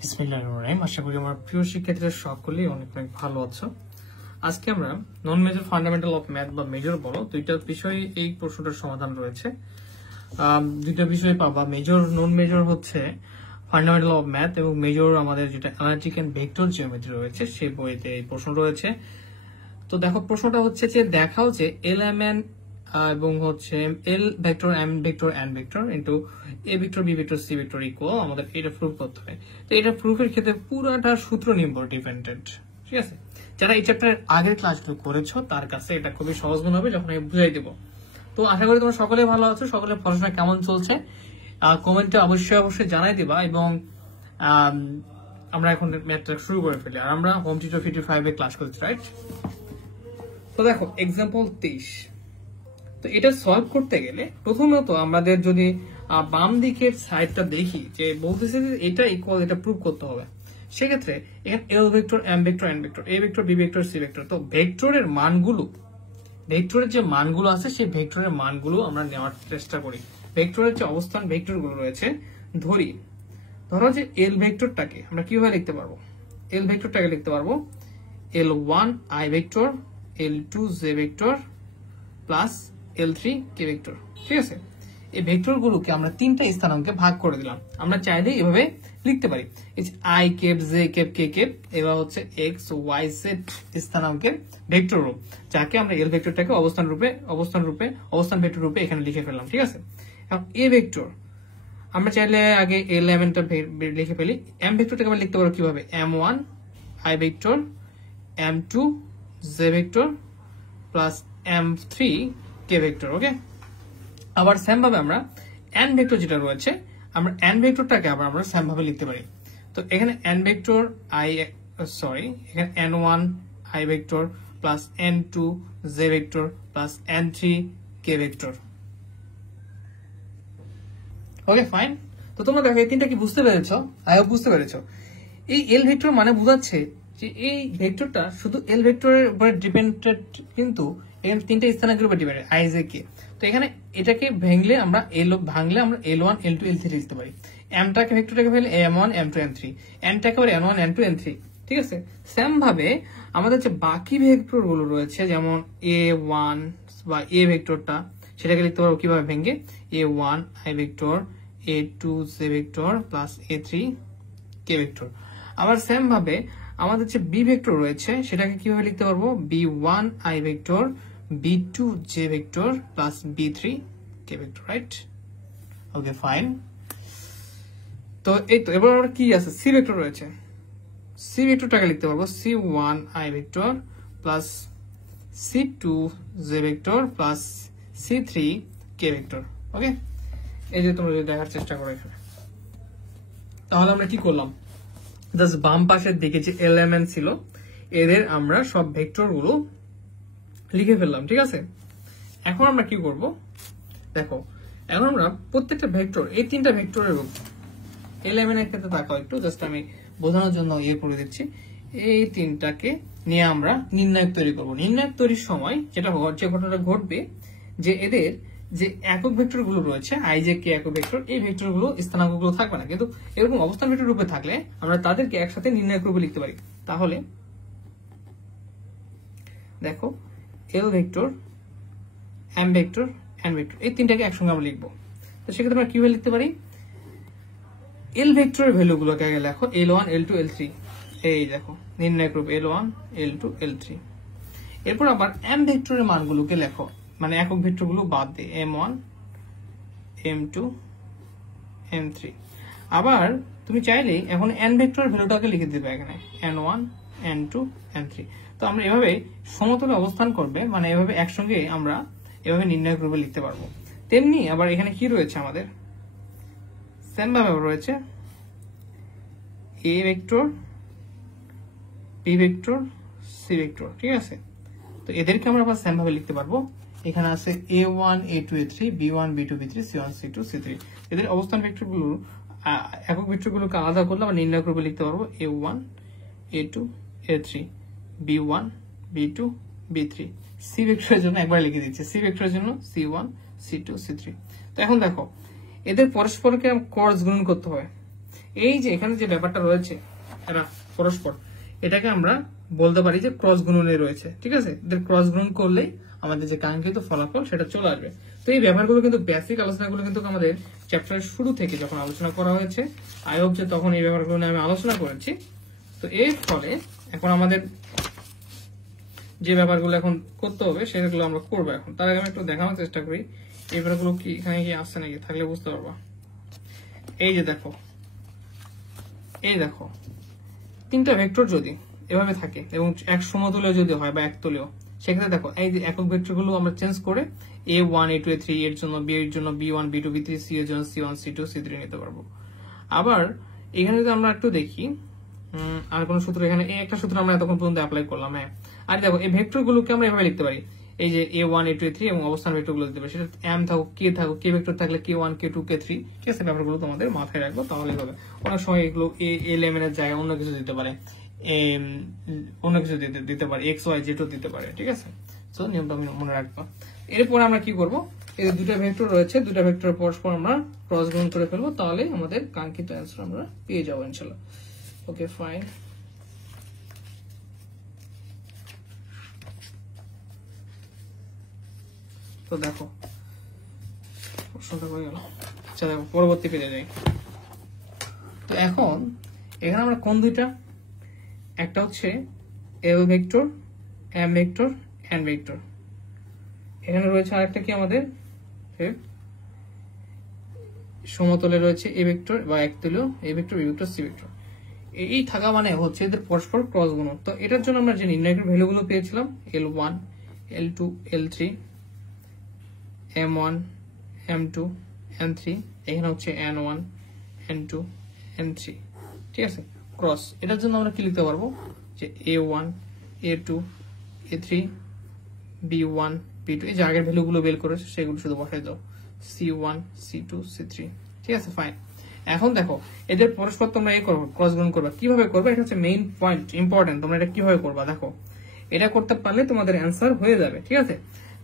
বিসমিল্লাহির রহমানির রহিম। আশা করি আমার প্রিয় শিক্ষার্থীরা সকলেই অনেক অনেক ভালো আছো। আজকে আমরা নন মেজর ফান্ডামেন্টাল অফ ম্যাথ বা মেজর বলো দুইটা বিষয়ে এই প্রশ্নটার সমাধান রয়েছে। দুইটা বিষয় পাবা। মেজর নন মেজর হচ্ছে ফান্ডামেন্টাল অফ ম্যাথ এবং মেজর আমাদের যেটা অ্যানালিটিক এন্ড ভেক্টর জিওমেট্রি রয়েছে সেই বইতে এই প্রশ্ন রয়েছে। তো দেখো প্রশ্নটা হচ্ছে যে দেখাও যে এলিমেন্ট এবং হচ্ছে l vector m vector n vector into a vector B vector C vector equal আমাদের এটা প্রুফ করতে হয়। তো এটা প্রুফের ক্ষেত্রে পুরোটা সূত্র নির্ভ ডিপেন্ডেন্ট, ঠিক আছে। যারা এই চ্যাপ্টারের আগের ক্লাসগুলো করেছো তার কাছে এটা খুবই সহজ মনে হবে যখন আমি বুঝাই দেবো। তো আশা করি তোমরা সকলে ভালো আছো, সকলে পড়াশোনা কেমন চলছে কমেন্টে অবশ্যই জানাই দিবা। এবং আমরা এখন ম্যাথটা শুরু করে ফেলি। আর আমরা হোম টিউটর 55 এ ক্লাস করছি, রাইট? তো দেখো এক্সাম্পল 23। তো এটা সলভ করতে গেলে প্রথমত আমাদের যদি বাম দিকের সাইডটা দেখি যে বলতেছে যে এটা ইকুয়াল, এটা প্রুভ করতে হবে। সেক্ষেত্রে এখানে l vector m vector n vector a vector B vector C vector, তো ভেক্টরের মানগুলো, ভেক্টরের যে মানগুলো আছে সেই ভেক্টরের মানগুলো আমরা নেওয়ার চেষ্টা করি। ভেক্টরের যে অবস্থান ভেক্টরগুলো রয়েছে ধরো যে এল ভেক্টরটাকে আমরা কিভাবে লিখতে পারবো? এল ভেক্টরটাকে লিখতে পারবো L1 I vector L2 J vector plus L3 K vector, ঠিক আছে। এই ভেক্টরগুলোকে আমরা তিনটা স্থানাঙ্কে ভাগ করে দিলাম। আমরা চাইলে এভাবে লিখতে পারি, I cap J cap K cap, এবার হচ্ছে এক্স ওয়াই জেড স্থানাঙ্কের ভেক্টর রূপ, যাকে আমরা এল ভেক্টরটাকে অবস্থান ভেক্টর রূপে এখানে লিখে ফেললাম, ঠিক আছে। এখন এ ভেক্টর আমরা চাইলে আগে এলিমেন্টটা লিখে ফেলি। এম ভেক্টরটাকে আমরা লিখতে পারবো কিভাবে? M1 i vector M2 j vector plus M3 k vector, okay. আবার সেম ভাবে আমরা এন ভেক্টর যেটা রয়েছে আমরা এন ভেক্টরটাকে আবার আমরা সেম ভাবে লিখতে পারি। তো এখানে এন ভেক্টর এখানে N1 I vector plus N2 J vector plus N3 K vector, okay fine. তো তোমরা দেখো এই তিনটা কি বুঝতে পেরেছো? আই হোপ বুঝতে পেরেছো। এই এল ভেক্টর মানে বোঝাচ্ছে যে এই ভেক্টরটা শুধু এল ভেক্টরের উপর ডিপেন্ডেন্ট, কিন্তু এখানে তিনটা স্থানাঙ্কের উপর ডিপেন্ডেন্ট আই জে কে। তো এখানে এটাকে ভাঙলে আমরা L1 L2 L3 লিখতে পারি। এমটাকে ভেক্টরটাকে ফেলে M1 M2 M3, এনটাকে আবার N1 N2 N3, ঠিক আছে। সেম ভাবে আমাদের যে বাকি ভেক্টর গুলো রয়েছে যেমন A1 বা এ ভেক্টরটা, সেটাকে লিখতে পারবো কিভাবে ভেঙে? A1 I vector A2 J vector plus A3 K vector. আবার সেম ভাবে আমাদের যে বি ভেক্টর রয়েছে সেটাকে কিভাবে লিখতে পারবো? B1 i vector B2 j vector plus B3 k vector, right? Okay fine. তো এই তো এবার আমরা কি আছে, সি ভেক্টর রয়েছে। সি ভেক্টরটাকে লিখতে পারবো C1 i vector plus C2 j vector plus C3 k vector, okay. এই যে তোমরা যদি দেখার চেষ্টা করো এখানে, তাহলে আমরা কি করলাম? জাস্ট বাম পাশের দিকে যে এলিমেন্ট ছিল এদের আমরা সব ভেক্টর গুলো লিখে ফেললাম, ঠিক আছে। এখন আমরা কি করব দেখো, এখন আমরা প্রত্যেকটা ভেক্টর, এই তিনটা ভেক্টরের এলিমেন্টের ক্ষেত্রে তাকাও একটু, জাস্ট আমি বোঝানোর জন্য করে দিচ্ছি। এই তিনটাকে নিয়ে আমরা নির্ণায়ক তৈরি করব। নির্ণায়ক তৈরির সময় যে ঘটনাটা ঘটবে যে এদের যে একক ভেক্টর গুলো রয়েছে আই জে কে একক ভেক্টর, এই ভেক্টর গুলো স্থানাঙ্ক গুলো থাকবে না, কিন্তু এরকম অবস্থান ভেক্টর রূপে থাকলে আমরা তাদেরকে একসাথে নির্ণায়ক রূপে লিখতে পারি। তাহলে দেখো l vector m vector n vector এই তিনটাকে একসঙ্গে আমরা লিখবো। তো সেক্ষেত্রে আমরা কিভাবে লিখতে পারি? এল ভেক্টরের ভ্যালু গুলোকে আগে লেখো L1 L2 L3, এই দেখো নির্ণায়ক রূপ L1 L2 L3। এরপর আবার এম ভেক্টরের মানগুলোকে লেখো, মানে একক ভেক্টর গুলো বাদ দিয়ে M1 M2 M3। আবার তুমি চাইলে এখন এন ভেক্টরের ভ্যালুটাকে লিখে দিবে এখানে N1 N2 N3। তো আমরা এভাবে সমতলে অবস্থান করবে, মানে এভাবে একসঙ্গে আমরা এভাবে নির্ণায়ক রূপে লিখতে পারবো। তেমনি আবার এখানে কি রয়েছে আমাদের সেম ভাবে রয়েছে এ vector B vector C vector, ঠিক আছে। তো এদেরকে আমরা আবার সেম ভাবে লিখতে পারবো। এখানে আছে A1 A2 A3 B1 B2 B3 C1 C2 C3। এদের অবস্থান ভেক্টর গুলো একক ভেক্টর গুলোকে আলাদা করলে আমরা নির্ণায়ক রূপে লিখতে পারবো A1 A2 A3 B1 B2 B3। C ভেক্টরের জন্য একবার লিখে দিচ্ছি, সি ভেক্টরের জন্য C1 C2 C3। তো এখন দেখো এদের পরস্পরকে ক্রস গুণন করতে হয়। এই যে এখানে যে ব্যাপারটা রয়েছে এরা পরস্পর, এটাকে আমরা বলতে পারি যে ক্রস গুণনে রয়েছে, ঠিক আছে। এদের ক্রস গুণন করলেই আমাদের যে কাঙ্ক্ষিত ফলাফল সেটা চলে আসবে। তো এই ব্যাপারগুলো কিন্তু বেসিক আলোচনাগুলো কিন্তু আমাদের চ্যাপ্টারের শুরু থেকে যখন আলোচনা করা হয়েছে, আই হোপ যে তখন এই ব্যাপারগুলো নিয়ে আমি আলোচনা করেছি। তো এর ফলে এখন আমাদের যে ব্যাপারগুলো এখন করতে হবে সেগুলো আমরা করবো। এখন তার আগে আমি একটু দেখানোর চেষ্টা করি এই ব্যাপারগুলো কি এখানে কি আসছে নাকি, থাকলে বুঝতে পারবো। এই যে দেখো, এই দেখো তিনটা ভেক্টর যদি এভাবে থাকে এবং এক সমতুল্য যদি হয় বা একতলীয়, সেক্ষেত্রে দেখো এই যে একক ভেক্টর গুলো আমরা চেঞ্জ করে A1 A2 A3 এর জন্য B এর জন্য B1 B2 B3 C এর জন্য C1 C2 C3 নিতে পারবো। আবার এখানে যদি আমরা একটু দেখি আর কোন সূত্র, এখানে এই একটা সূত্র আমরা এতক্ষণ পর্যন্ত অ্যাপ্লাই করলাম। হ্যাঁ, আর দেখো এই ভেক্টর গুলোকে আমরা এভাবে লিখতে পারি, এই যে A1 A2 A3 এবং অবস্থান ভেক্টর গুলো দিতে পারি, সেটা M থাকুক K থাকুক, K ভেক্টর থাকলে K1 K2 K3, ঠিক আছে। ব্যাপারগুলো তোমাদের মাথায় রাখবো, তাহলে হবে। অনেক সময় এগুলো এলিমেন্ট এর জায়গায় অন্য কিছু দিতে পারে, অন্য কিছু দিতে পারে, এক্স ওয়াই জেডও দিতে পারে, ঠিক আছে। তো নিয়মটা আমি মনে রাখবো। এরপর আমরা কি করবো, এই দুটা ভেক্টর রয়েছে, দুটা ভেক্টর পরস্পর আমরা ক্রস গুণ করে ফেলবো, তাহলে আমাদের কাঙ্ক্ষিত অ্যান্সার আমরা পেয়ে যাবো ইনশাআল্লাহ। ওকে ফাইন। তো দেখো প্রশ্নটা হয়ে গেল। আচ্ছা দেখো পরবর্তী পেজে যাই। তো এখন এখানে আমরা কোন দুইটা, একটা হচ্ছে l vector, m vector, n vector. এখানে রয়েছে আরেকটা কি আমাদের সমতলে রয়েছে এ ভেক্টর বা একতলীয় a vector, B vector, C vector. এই থাকা মানে হচ্ছে এদের পরস্পর ক্রস গুণ। তো এটার জন্য আমরা যে নির্ণায়কের ভ্যালুগুলো পেয়েছিলাম L1 L2 L3 M1 M2 N3, এখানে হচ্ছে N1 N2 N3, ঠিক আছে। ক্রস এটার জন্য আমরা কি লিখতে পারবো যে A1 A2 A3 B1 B2, এই যে আগের ভ্যালুগুলো বের করেছে সেগুলো শুধু বসাই দাও, C1 C2 C3, ঠিক আছে ফাইন। এখন দেখো এদের পরস্পর তোমরা এই করবো, ক্রস গুণ করবা। কিভাবে করবে, এটা হচ্ছে মেইন পয়েন্ট, ইম্পর্টেন্ট। তোমরা এটা কিভাবে করবা দেখো, এটা করতে পারলে তোমাদের অ্যান্সার হয়ে যাবে, ঠিক আছে।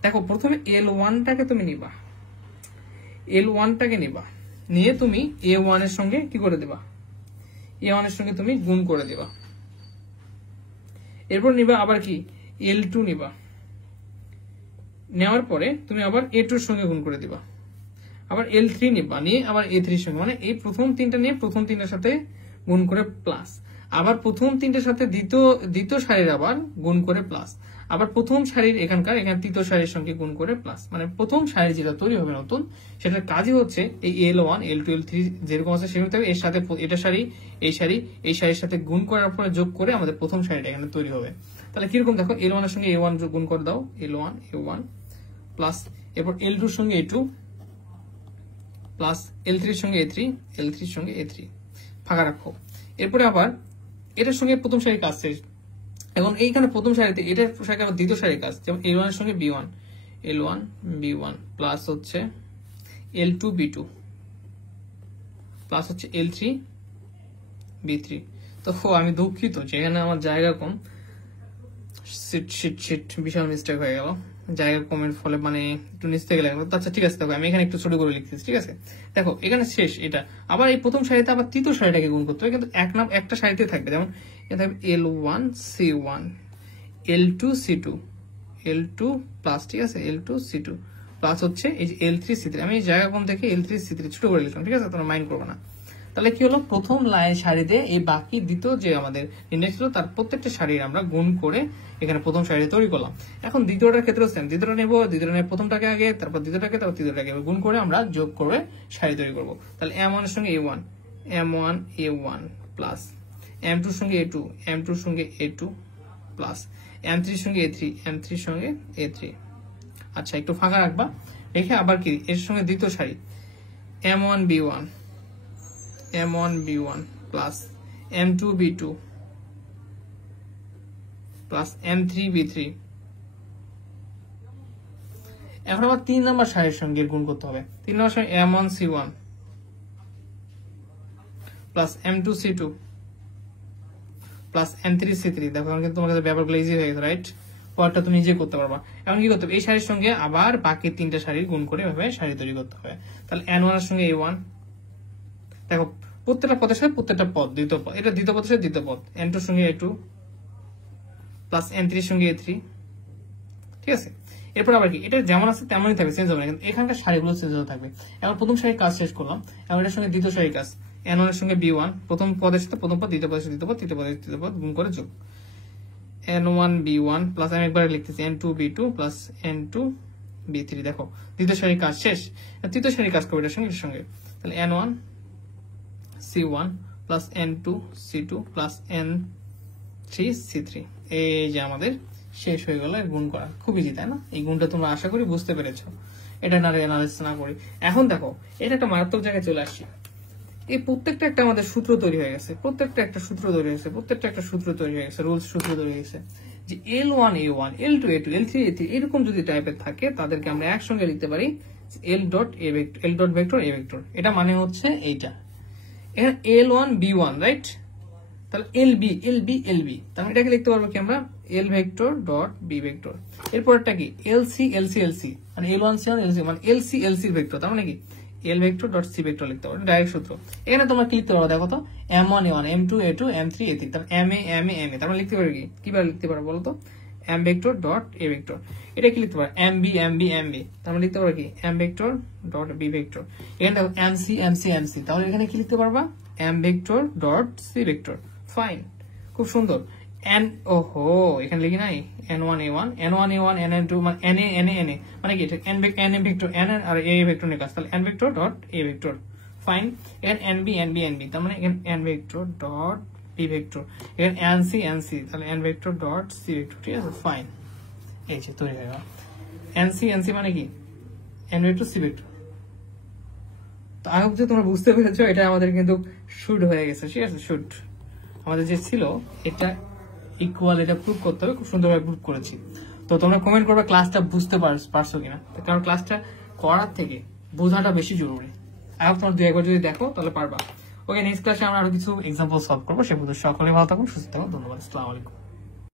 দেখো প্রথমে L1টাকে তুমি নিবা, L1টাকে নিবা, নিয়ে তুমি A1 এর সঙ্গে কি করে দিবা, A1 এর সঙ্গে তুমি গুণ করে দিবা। এরপর নিবা আবার কি L2 নিবা, নেওয়ার পরে তুমি আবার A2 এর সঙ্গে গুণ করে দিবা। আবার L3 নিবা, নিয়ে আবার A3 এর সঙ্গে, মানে এই প্রথম তিনটা নিয়ে প্রথম তিনটার সাথে গুণ করে প্লাস, আবার প্রথম তিনটার সাথে দ্বিতীয় সারির আবার গুণ করে প্লাস, আবার প্রথম সারির এখানে তৃতীয় সারির সঙ্গে গুণ করে প্লাস। মানে প্রথম সারি যেটা তৈরি হবে নতুন, সেটার কাজই হচ্ছে এই L1 L2 L3 যেরকম আছে সেরকম থাকবে, এর সাথে এটা সারি এই সারির সাথে গুণ করার পরে যোগ করে আমাদের প্রথম সারিটা এখানে তৈরি হবে। তাহলে কিরকম দেখো, L1 এর সঙ্গে A1 গুণ করে দাও, L1 A1 প্লাস, এরপর L2 এর সঙ্গে A2 প্লাস, L3 এর সঙ্গে A3, L3 এর সঙ্গে A3 ফাঁকা রাখো। এরপরে আবার এটার সঙ্গে প্রথম সারির কাজ শেষ। এখন এইখানে প্রথম সারিতে এটার সাথে আবার দ্বিতীয় সারির কাজ, যেমন L1 এর সঙ্গে B1, L1 B1 প্লাস হচ্ছে L2 B2 প্লাস হচ্ছে L3 B3। তো আমি দুঃখিত যে এখানে আমার জায়গা কম, শিট বিশাল মিস্টেক হয়ে গেল, জায়গা কমের ফলে মানে একটু নিচ থেকে লাগলো। আচ্ছা ঠিক আছে, দেখো আমি এখানে একটু ছোট করে লিখতেছি, ঠিক আছে। দেখো এখানে শেষ এটা, আবার এই প্রথম সারিতে আবার তৃতীয় সারিটাকে গুণ করতে হবে, কিন্তু একটা সারিতে থাকবে, যেমন থাকবে L1 C1 L2 C2 L2 plus, ঠিক আছে, L2 C2 প্লাস হচ্ছে এই যে L3 C3। আমি এই জায়গা কম থেকে L3 C3 ছোট করে লিখলাম, ঠিক আছে, তোমরা মাইন্ড করবে না। তাহলে কি হলো, প্রথম লাইন সারিতে এই বাকি দ্বিতীয় যে আমাদের ইন্ডেক্স ছিল তার প্রত্যেকটা সারির আমরা গুণ করে এখানে প্রথম সারি তৈরি করলাম। এখন দ্বিতীয়টার ক্ষেত্রেও সেম, দ্বিতীয়টা নেবো, দ্বিতীয়টা নেব প্রথমটাকে আগে, তারপর দ্বিতীয়টাকে, তারপর তৃতীয়টাকে গুণ করে আমরা যোগ করে সারি তৈরি করবো। তাহলে M1 এর সঙ্গে A1 M1 A1 plus, M2 এর সঙ্গে A2 M2 এর সঙ্গে A2 প্লাস, M3 এর সঙ্গে A3 M3 এর সঙ্গে A3। আচ্ছা একটু ফাঁকা রাখবা, রেখে আবার কি এর সঙ্গে দ্বিতীয় সারি M1 B1 M1 B1 plus M2 B2 plus M3 B3। এখন আবার 3 নম্বর সারির সঙ্গে গুণ করতে হবে, 3 নম্বর সারি M1 C1 plus M2 C2 plus M3 C3। দেখো এখন কিন্তু তোমার কাছে ব্যাপারগুলো ইজি হয়ে গেছে, রাইট? পরটা তুমি নিজে করতে পারবা। এখন কি করতে হবে, এই সারির সঙ্গে আবার বাকি তিনটা সারি গুণ করে এভাবে সারি তৈরি করতে হবে। তাহলে N1 এর সঙ্গে A1, দেখো প্রত্যেকটা পদের সাথে প্রত্যেকটা পদ দ্বিতীয় পদ, এটা দ্বিতীয় পদের সাথে দ্বিতীয় পদ, n2 এর সঙ্গে a2 প্লাস n3 এর সঙ্গে a3, ঠিক আছে। এরপর আবার কি, এটা যেমন আছে তেমনই থাকবে, চেঞ্জ হবে না, কিন্তু এখানকার সারিগুলো চেঞ্জ হতে থাকবে। এখন প্রথম সারির কাজ শেষ করলাম, এখন এটার সঙ্গে দ্বিতীয় সারির কাজ, n1 এর সঙ্গে b1, প্রথম পদের সাথে প্রথম পদ, দ্বিতীয় পদের সাথে দ্বিতীয় পদ, তৃতীয় পদের সাথে তৃতীয় পদ গুণ করে যোগ, n1 b1 প্লাস আমি একবার লিখতেছি n2 b2 plus n2 b3। দেখো দ্বিতীয় সারির কাজ শেষ, তৃতীয় সারির কাজ করবে এটার সঙ্গে, তাহলে n1 c1 plus n2 c2 plus n3 c3, এই যে আমাদের শেষ হয়ে গেল গুণ করা। খুব ইজি তাই না? এই গুণটা তোমরা আশা করি বুঝতে পেরেছো, এটা না অ্যানালাইসিস না করি। এখন দেখো এটা একটা মারাত্মক জায়গায় চলে আসছে, এই প্রত্যেকটা একটা আমাদের সূত্র তৈরি হয়ে গেছে, প্রত্যেকটা একটা সূত্র তৈরি হয়েছে, প্রত্যেকটা একটা সূত্র তৈরি হয়ে গেছে, রুলস সূত্র তৈরি হয়ে গেছে, যে L1 A1 L2 A2 L3 A3 এরকম যদি টাইপের থাকে তাদেরকে আমরা একসঙ্গে লিখতে পারি L dot vector A vector. এটা মানে হচ্ছে এইটা, এখানে L1 B1 রাইট, তাহলে LB তাহলে এটাকে লিখতে পারবো কি আমরা L vector dot B vector. এরপরটা কি LC মানে L1 C1 LC মানে LC ভেক্টর, তার মানে কি L vector dot C vector লিখতে পারবো, ডাইরেক্ট সূত্র। এখানে তোমরা কি লিখতে পারো দেখো তো, M1 A1 M2 A2 M3 A3, তাহলে MA তারপরে লিখতে পারো কি, কিভাবে লিখতে পারো বলো তো, M vector dot A vector. এটা কি লিখতে পারো MB তারপরে লিখতে পারো কি M vector dot B vector. এখানে দেখো MC তাহলে এখানে কি লিখতে পারবা M vector dot C vector. Fine, খুব সুন্দর। এখানে লিখি নাই n1 a1 n2 মানে na মানে কি n ভেক্টর n আর a ভেক্টর নিয়ে কাজ, তাহলে n vector dot a vector. Fine, এখানে nb তার মানে এখানে n vector dot b vector, এখানে nc তাহলে n vector dot c vector, ঠিক আছে। ফাইন, এই যে তৈরি হয়ে গেল nc মানে কি n ভেক্টর c ভেক্টর। তো আই হোপ যে তোমরা বুঝতে পেরেছো, এটা আমাদের কিন্তু শুড হয়ে গেছে, ঠিক আছে। শুড আমাদের যে ছিল এটা ইকুয়াল, এটা প্রুভ করতে হবে, খুব সুন্দরভাবে প্রুভ করেছি। তো তোমরা কমেন্ট করবে ক্লাসটা বুঝতে পারছো কিনা, কারণ ক্লাসটা করার থেকে বোঝাটা বেশি জরুরি। আই হোপ তোমরা 2-1 যদি দেখো তাহলে পারবা। ওকে, নেক্সট ক্লাসে আমরা আরো কিছু এক্সাম্পল সলভ করবো। সে পর্যন্ত সকলে ভালো থাকুন, সুস্থ থাকুন, ধন্যবাদ, আসসালামু আলাইকুম।